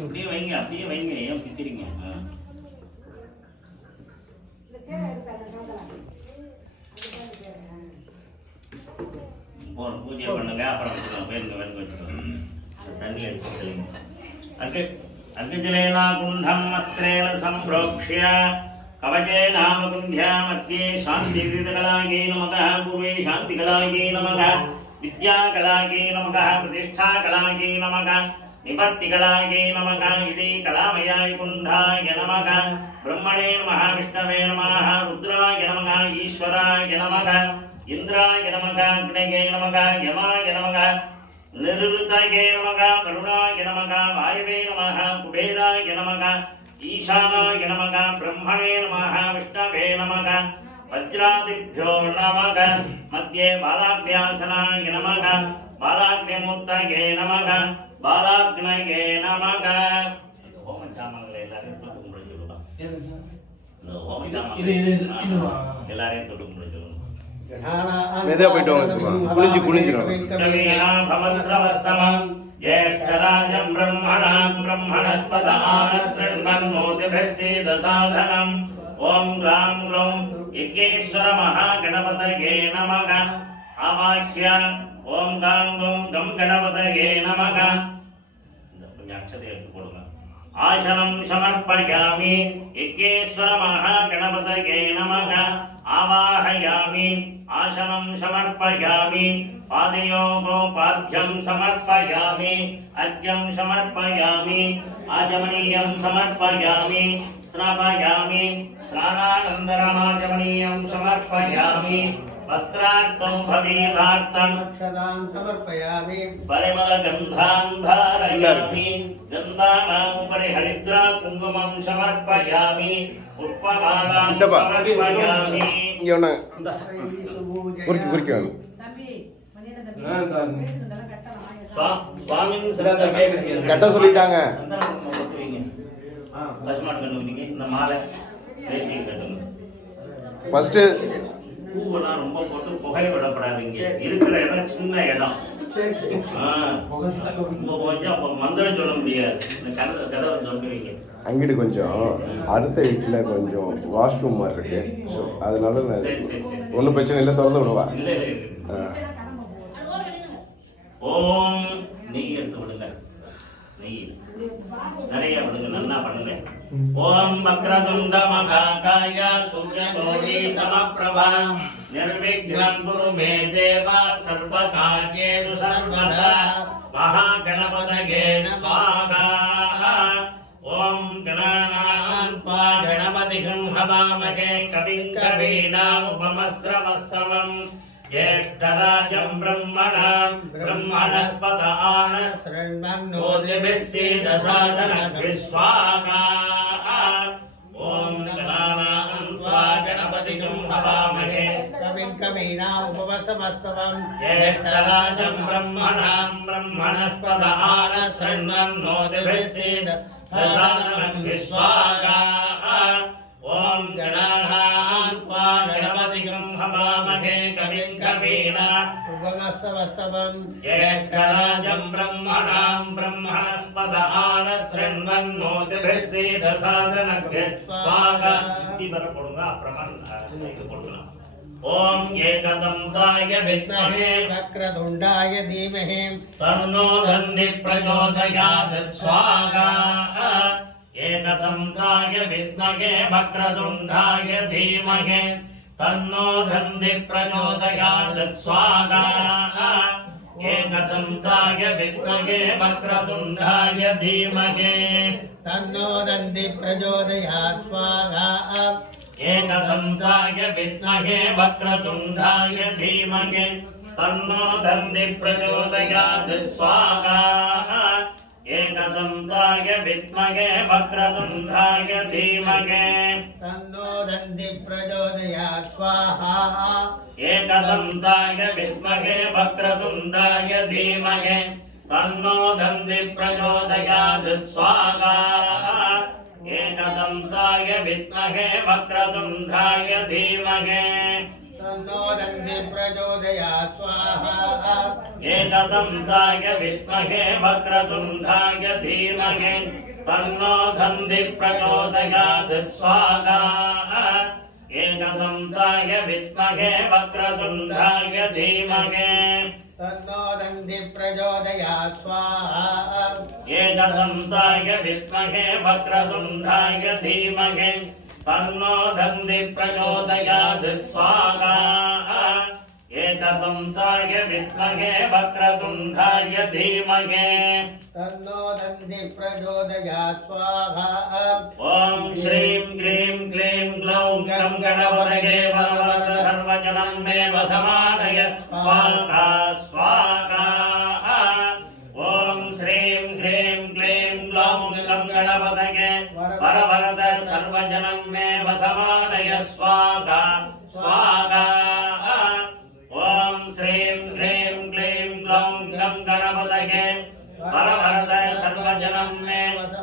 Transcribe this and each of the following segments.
அப்படியே வைங்க ஏன் பிக்கிறீங்க? போன பூஜை பண்ணுங்க, அப்புறம் வச்சுக்கலாம். வேணுங்க வச்சுக்கோங்க. தண்ணி எடுத்து அர்கஜலேனா குண்டம் அஸ்திரேண சம்பிரோக்ஷ்ய கவச்சேனாமகுண்ட்யா மத்தியே சாந்திகலாகே நமக பூர்வே சாந்திகலாகே நமக வித்யாகலாகே நமக பிரதிஷ்டாகலாகே நமக நிவர்த்திகலாகே நமக இதி கலாமயாய குண்டாய நமக பிரம்மணே நமக விஷ்ணவே நமக ருத்ராய நமக ஈஸ்வராய நமக இந்திராய நமக அக்னயே நமக யமாய நமக நிருத்தாய நமக கருணாய நமக வாயவே நமக குபேராய நமக ஈசானாய நமக பிரம்மணே நமக விஷ்ணவே நமக வஜ்ராதிभ्यो நமக மத்தியே பாலாக்யாசனாய நமக பாலாக்யமூர்த்தயே நமக பாலாக்னயே நமக. ஹோம சாமங்களை எல்லாரையும் தொட்டு கும்பிட சொல்லுங்க. ஹோம சாமங்களை எல்லாரையும் தொட்டு கும்பிட சொல்லுங்க. மெதுவா போயிட்டு வாங்க. குளிஞ்சிடும். ज्येष्ठराजं ब्रह्मणां ब्रह्मणस्पदानशृण्वन्नोतिभिस्सीदसाधनम् ॐ ग्लां ग्लौं यज्ञेश्वर महागणपतये नमः आवाह्य ॐ गां गौं गं गणपतये नमः. आसनं समर्पयामि यज्ञेश्वर महागणपतये नमः आवाहयामि आसनं समर्पयामि पादयोगोपाद्यं समर्पयामि अर्घ्यं समर्पयामि आचमनीयं समर्पयामि स्नापयामि स्नानानन्तरमाचमनीयं समर्पयामि वस्त्रार्थं भवेदार्थं अक्षतां समर्पयामि परिमलगन्धां धारयामि गन्धानाम् उपरि हरिद्रा कुङ्कुमं समर्पयामि पुष्पमालां समर्पयामि. கட்ட சொல்லிட்டாங்க. ஃபர்ஸ்ட் பூவெல்லாம் ரொம்ப போட்டு புகை விடப்படாதீங்க. இருக்கிற இடம் சின்ன இடம். மந்திரம் சொல்ல முடியாது. கதவை திறந்துவீங்க. அங்கிட்டு கொஞ்சம் அடுத்த வீட்டில் கொஞ்சம் வாஷ்ரூம் மாதிரி இருக்கு. ஸோ அதனால ஒன்றும் பிரச்சனை இல்லை, திறந்து விடுவா. ஓம் நெய் எடுத்து விடுங்க. நெய் நிறைய விடுங்க, நல்லா பண்ணுங்க. ஓம் வக்ரதுண்ட மகாகாய சூரியகோடி சமப்ரபா நிர்விக்னம் குரு மே தேவா சர்வகார்யேஷு சர்வதா மகாகணபதயே ஸ்வாஹா. ஓம் கணாநாத்வா கணபதிகம் ஹவாமஹே கவிம் கவீனாமுபமஸ்ரவஸ்தவம் ज्येष्ठराजं ब्रह्मणां ब्रह्मणस्पदान शृण्वन्नोतिभिस्सीदसादनभिः स्वाहा. ॐ गणानान्त्वा गणपतिं हवामहे कविं कवीनामुपमस्रवस्तवं ज्येष्ठराजं ब्रह्मणां ब्रह्मणस्पदान शृण्वन्नोतिभिस्सीदसादनभिः स्वाहा. ॐ गणानान्त्वा गणपतिं हवामहे कविं कवीनामुपमस्रवस्तवं ज्येष्ठराजं ब्रह्मणां ब्रह्मणस्पदान शृण्वन्नोतिभिस्सीदसादनभिः स्वाहा. சுத்தி வர போடுங்க, அப்புறமா இது போடலாம். ஓம் ஏகதந்தாய வித்மஹே वक्रतुण्डाय धीमहि तन्नो दन्ति प्रचोदयात् स्वाहा. एकदन्ताय विद्महे वक्रतुण्डाय धीमहि तन्नो दन्ति प्रचोदयात् स्वाहा. एकदन्ताय विद्महे वक्रतुण्डाय धीमहि तन्नो दन्ति प्रचोदयात् स्वाहा. एकदन्ताय विद्महे वक्रतुण्डाय धीमहि तन्नो दन्ति प्रचोदयात् स्वाहा. एकदन्ताय विद्महे वक्रतुण्डाय धीमहि तन्नो दन्ति प्रचोदयात् स्वाहा. एकदन्ताय विद्महे वक्रतुण्डाय धीमहि तन्नो दन्ति प्रचोदयात् स्वाहा. एकदन्ताय विद्महे वक्रतुण्डाय धीमहि तन्नो दन्ति प्रचोदयात् स्वाहा एकदन्ताय विद्महे वक्रतुण्डाय धीमहि तन्नो दन्ति प्रचोदयात् स्वाहा एकदन्ताय विद्महे वक्रतुण्डाय धीमहि तन्नो दन्ति प्रचोदयात् स्वाहा एकदन्ताय विद्महे वक्रतुण्डाय धीमहि तन्नो दन्ति प्रचोदयात् स्वाहा एकदन्ताय विद्महे वक्रतुण्डाय धीमहि तन्नो दन्ति प्रचोदयात् स्वाहा ॐ श्रीं क्लीं क्लीं ग्लौं गं गणपतये वरवरद सर्वजनं मे वसमानय स्वाहा स्वाहा ॐ श्रीं क्लीं क्लीं ग्लौं गं गणपतये वरवरद सर्वजनं मे वसमानय स्वाहा स्वाहा ॐ श्रीं क्लीं क्लीं ग्लौं गं गणपतये वरवरद सर्वजनं मे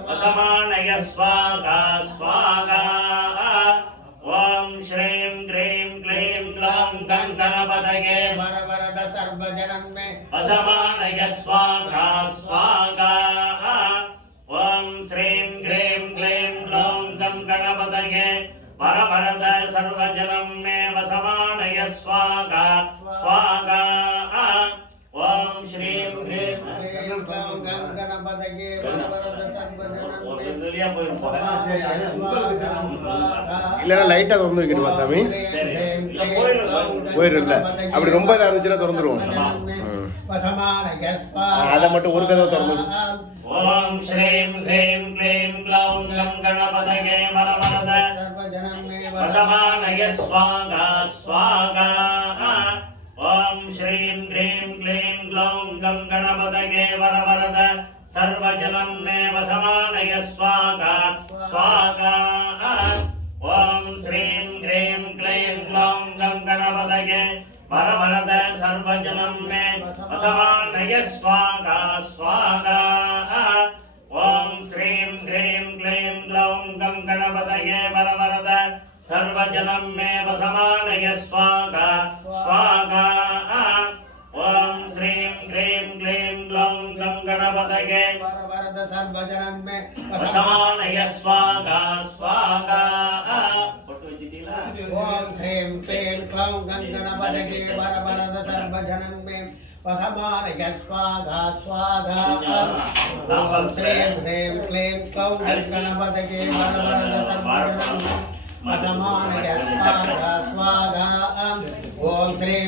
वसमानय स्वाहा स्वाहा ॐ श्रीं क्लीं क्लीं ग्लौं गं गणपतये वरवरद सर्वजनं मे वसमानय स्वाहा स्वाहा ॐ श्रीं क्लीं क्लीं ग्लौं गं गणपतये वरवरद सर्वजनं मे वसमानय स्वाहा स्वाहा ॐ श्रीं क्लीं गणपतये वरवरद सर्वजनं मे இல்லைன்னா லைட்டாக திறந்து வைக்கணுமா சாமி? போயிடும்ல. அப்படி ரொம்ப இதாக இருந்துச்சுன்னா திறந்துருவோம். அதை மட்டும் ஒரு கதவை திறந்து விடு. ॐ श्रीं ह्रीं क्लीं ग्लौं गं गणपतये वरवरद वसमानय स्वाहा स्वाहा ॐ श्रीं ह्रीं क्लीं ग्लौं गं गणपतये वरवरद सर्वजनं मे वसमानय स्वाहा स्वाहा ॐ श्रीं ह्रीं क्लीं ग्लौं गं गणपतये वरवरद सर्वजनं मे वसमानय स्वाहा स्वाहा ॐ श्रीं ह्रीं क्लीं ग्लौं गं गणपतये वरवरद सर्वजनं मे वसमानय स्वाहा स्वाहा ॐ श्रीं ह्रीं क्लीं ग्लौं गं गणपतये वरवरद सर्वजनं मे वसमानय स्वाहा स्वाहा ॐ ह्रीं क्लीं ग्लौं गं गणपतये वरवरद सर्वजनं मे वसमानय स्वाहा स्वाहा ॐ श्रीं ह्रीं क्लीं ग्लौं गं गणपतये वरवरद सर्वजनं मे वसमानय स्वाहा स्वाहा ॐ ह्रीं